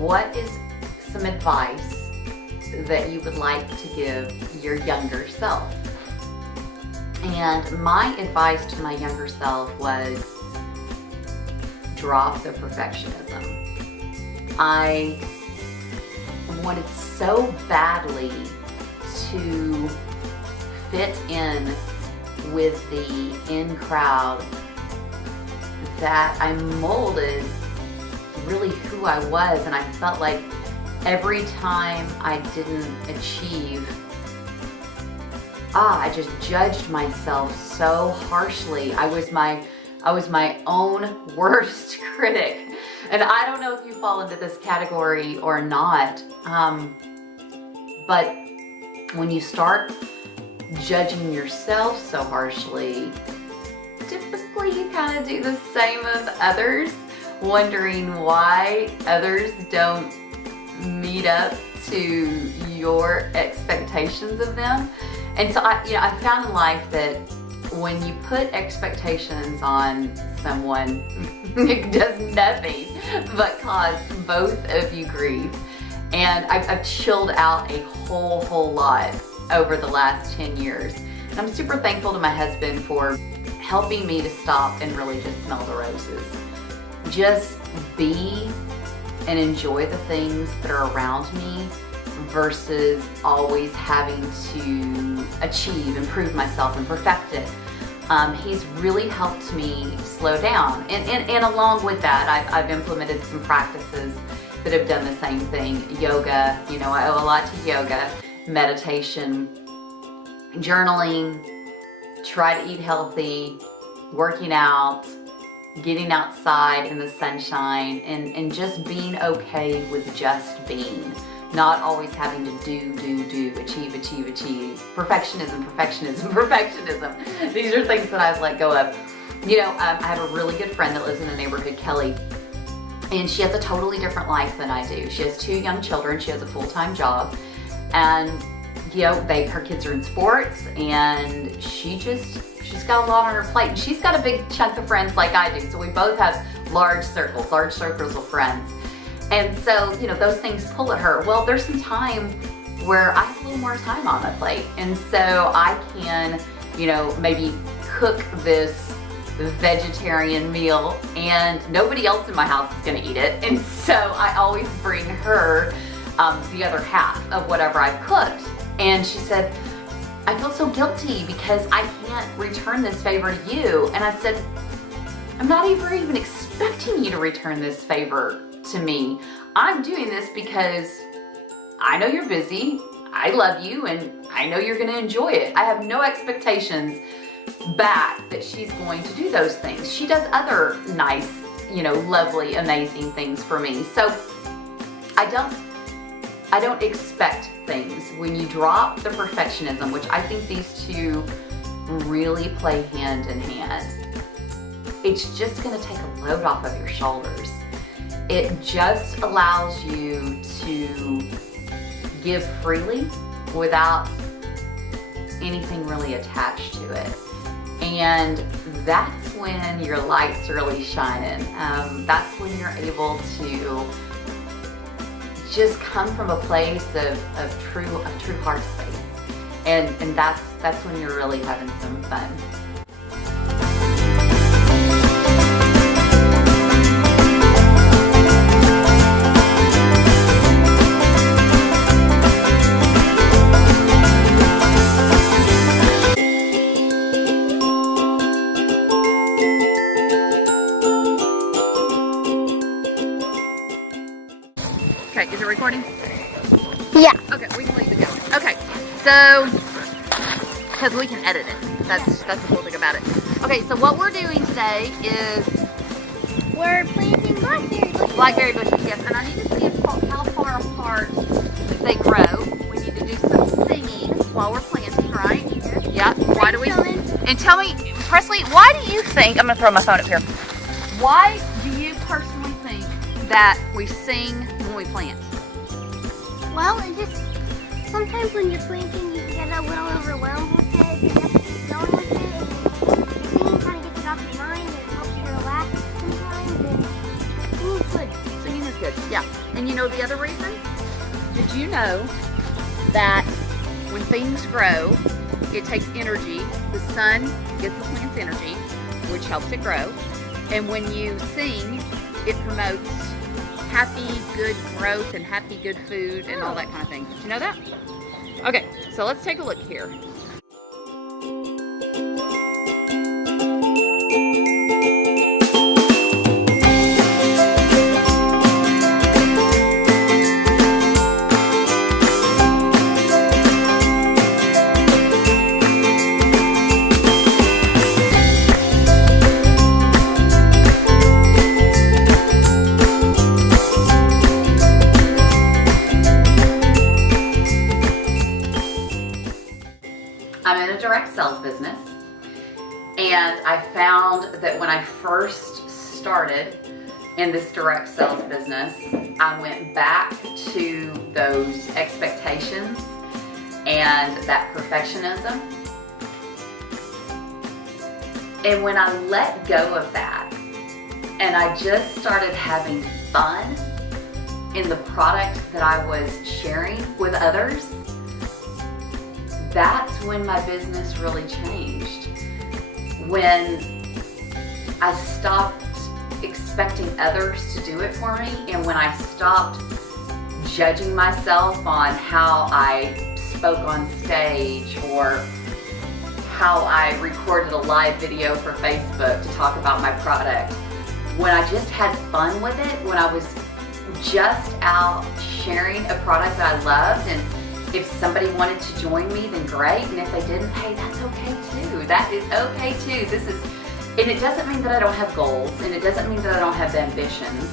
what is some advice that you would like to give your younger self? And my advice to my younger self was drop the perfectionism. I wanted so badly to fit in with the in crowd that I molded really who I was, and I felt like every time I didn't achieve, I just judged myself so harshly. I was my own worst critic. And I don't know if you fall into this category or not, but when you start judging yourself so harshly, typically you kind of do the same of others, wondering why others don't meet up to your expectations of them. And so I found in life that when you put expectations on someone, it does nothing but cause both of you grief. And I've chilled out a whole lot over the last 10 years. And I'm super thankful to my husband for helping me to stop and really just smell the roses. Just be and enjoy the things that are around me versus always having to achieve, improve myself, and perfect it. He's really helped me slow down. And along with that, I've implemented some practices that have done the same thing. Yoga, I owe a lot to yoga, meditation, journaling, try to eat healthy, working out, getting outside in the sunshine, and just being okay with just being. Not always having to do, achieve. Perfectionism. These are things that I've let go of. I have a really good friend that lives in the neighborhood, Kelly, and she has a totally different life than I do. She has 2 young children, she has a full-time job, and her kids are in sports, and she's got a lot on her plate. And she's got a big chunk of friends like I do, so we both have large circles of friends. And so, those things pull at her. Well, there's some time where I have a little more time on my plate. And so I can, maybe cook this vegetarian meal and nobody else in my house is gonna eat it. And so I always bring her the other half of whatever I've cooked. And she said, I feel so guilty because I can't return this favor to you. And I said, I'm not even expecting you to return this favor to me. I'm doing this because I know you're busy, I love you, and I know you're going to enjoy it. I have no expectations back that she's going to do those things. She does other nice, lovely, amazing things for me. So I don't expect things. When you drop the perfectionism, which I think these two really play hand in hand, it's just going to take a load off of your shoulders. It just allows you to give freely without anything really attached to it. And that's when your light's really shining. That's when you're able to just come from a place of true heart space. And that's when you're really having some fun. Okay, is it recording? Yeah. Okay, we can leave it going. Okay, so, because we can edit it. That's the cool thing about it. Okay, so what we're doing today is we're planting blackberry bushes. Blackberry bushes, yes. And I need to see how far apart they grow. We need to do some singing while we're planting, right? Yeah. Why do we? And tell me, Presley, why do you think, I'm going to throw my phone up here. Why do you personally think that we sing when we plant? Well, it just, sometimes when you're planting, you get a little overwhelmed with it. You have to keep going with it. And singing kind of gets it off your mind, and it helps you relax sometimes. And singing's good. Singing is good, yeah. And you know the other reason? Did you know that when things grow, it takes energy. The sun gives the plants energy, which helps it grow. And when you sing, it promotes happy, good growth and happy, good food and all that kind of thing. Did you know that? Okay, so let's take a look here. I'm in a direct sales business, and I found that when I first started in this direct sales business, I went back to those expectations and that perfectionism. And when I let go of that and I just started having fun in the product that I was sharing with others, that's when my business really changed. When I stopped expecting others to do it for me, and when I stopped judging myself on how I spoke on stage or how I recorded a live video for Facebook to talk about my product. When I just had fun with it, when I was just out sharing a product that I loved, and if somebody wanted to join me, then great. And if they didn't, hey, that's okay too. That is okay too. And it doesn't mean that I don't have goals, and it doesn't mean that I don't have ambitions,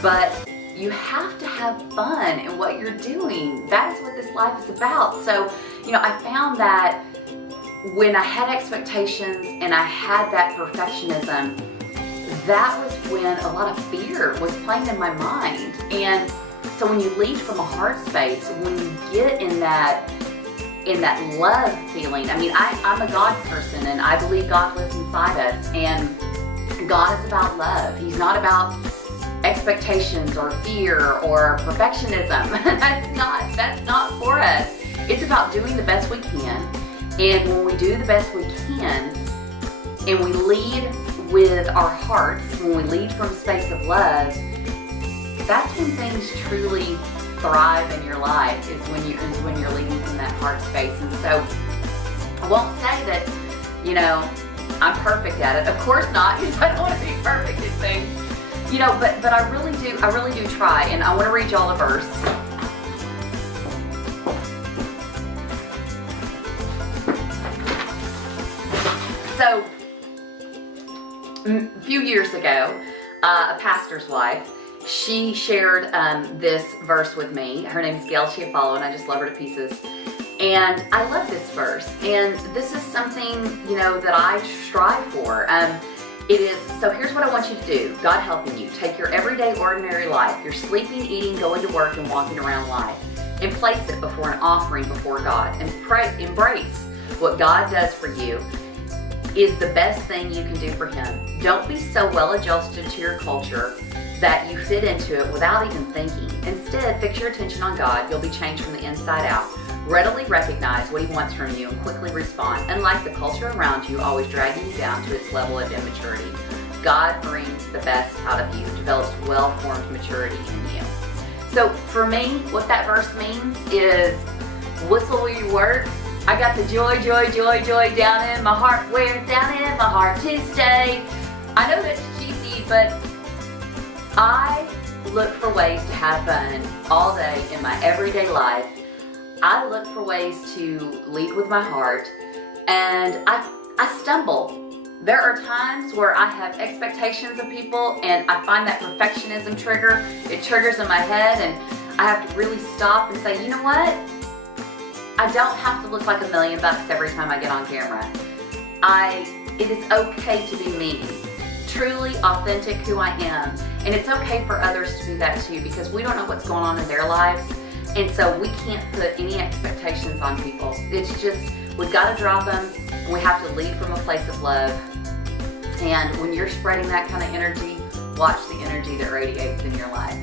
but you have to have fun in what you're doing. That is what this life is about. So, I found that when I had expectations and I had that perfectionism, that was when a lot of fear was playing in my mind. And so when you lead from a heart space, when you get in that love feeling, I'm a God person, and I believe God lives inside us, and God is about love. He's not about expectations or fear or perfectionism. That's not for us. It's about doing the best we can. And when we do the best we can, and we lead with our hearts, when we lead from a space of love, that's when things truly thrive in your life, is when you're leading from that heart space. And so I won't say that, I'm perfect at it. Of course not, because I don't want to be perfect at things. But I really do try. And I want to read y'all a verse. So a few years ago, a pastor's wife, she shared this verse with me. Her name's Gail Chiafalo, and I just love her to pieces. And I love this verse. And this is something, that I strive for. It is, so here's what I want you to do. God helping you. Take your everyday, ordinary life, your sleeping, eating, going to work, and walking around life, and place it before an offering before God. And embrace what God does for you is the best thing you can do for Him. Don't be so well adjusted to your culture that you fit into it without even thinking. Instead, fix your attention on God. You'll be changed from the inside out. Readily recognize what He wants from you and quickly respond. Unlike the culture around you, always dragging you down to its level of immaturity, God brings the best out of you, develops well-formed maturity in you. So for me, what that verse means is whistle where you work. I got the joy, joy, joy, joy down in my heart. Where down in my heart to stay. I know that's cheesy, but I look for ways to have fun all day in my everyday life. I look for ways to lead with my heart, and I stumble. There are times where I have expectations of people, and I find that perfectionism trigger. It triggers in my head, and I have to really stop and say, you know what? I don't have to look like $1 million every time I get on camera. It is okay to be me, truly authentic who I am. And it's okay for others to do that too, because we don't know what's going on in their lives. And so we can't put any expectations on people. It's just, we've got to drop them, and we have to lead from a place of love. And when you're spreading that kind of energy, watch the energy that radiates in your life.